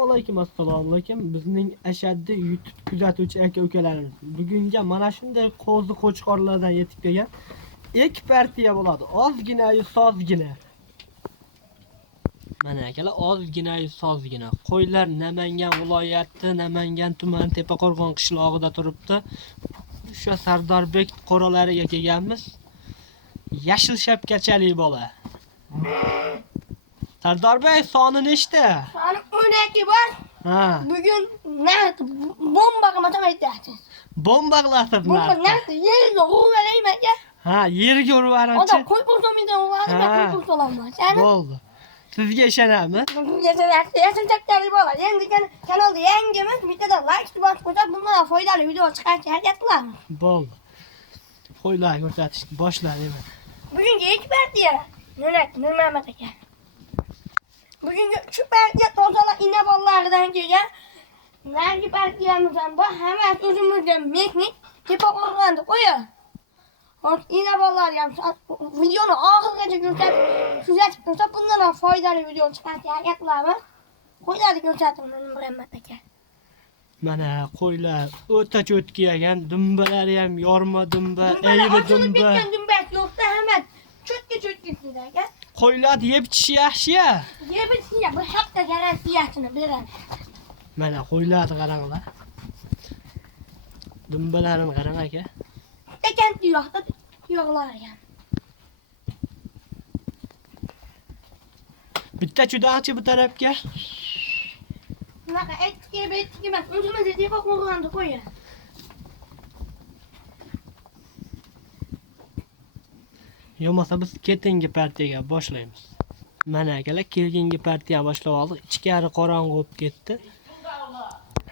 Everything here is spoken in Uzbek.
Assalomu alaykum. Bizning ashaddiy YouTube kuzatuvchi aka-ukalarimiz. Bugunga mana shunday qo'zi qo'chqorlardan yetib kelgan ilk partiya bo'ladi. Ozgina-yu sozgina. Mana akalar, ozgina-yu sozgina. Qo'ylar Namangan viloyati, Namangan tumani Tepaqo'rg'on qishlog'ida turibdi. O'sha Sardorbek qo'ralariga kelganmiz. Yashil shapkachali bola. Sardorbek soni nechta? Soni 12 bor. Ha. Bugun bomba qilmasam aytasiz. Bomba qilasizlar. Bomba narsa yerga urvalayman-ku. Ha, yerga urvaramchi. Odam qo'y qo'ysamida urvalayman, qo'y qo'ysalamman. Bo'ldi. Sizga ishonamiz. Yashil chakali bola. Endi kanalda yangimiz, bitta like bosib qo'ysa, bundan foydali video chiqarishga harakat qilamiz. Bo'ldi. Qo'ylar ko'rsatishni boshlaymiz. Bugungi ilk partiya Nurmamat aka. Bugungi 3 partiya tozalar inabollaridan kelgan. Nargi partiyamiz ham bor. Hammasi o'zimizdan mexnik Tepaqo'rg'onda qo'yib. Hozir inabollar ham videoni oxirigacha kuzatib tursa, bundan ham foydali video chiqarishga harakat qilamiz. Qo'ylarni ko'rsatdim Nurmamat aka. Mana qo'ylar o'ta cho'tkiyagan, dumbalari ham yorma dumba, eğri dumba. Dumba yo'qda hamma cho'tki aka. Qo'ylar yeb ichishi yaxshi-ya. Yeb ichishi bu haqda garantiyasini beradi. Mana qo'ylarni qaranglar. Dumbalarini qarang aka. Ekan tuyoqda tuyoqlar ham. Bitta chudaqchi bu tarafga. Bunaqa aytki emas, o'zimizga Tepaqo'rg'onda qo'ying. Yo'masa biz ketingi partiyaga boshlaymiz. Mana akalar, kelgingi partiya boshlab oldik. Ichkari qorong'u bo'lib ketdi.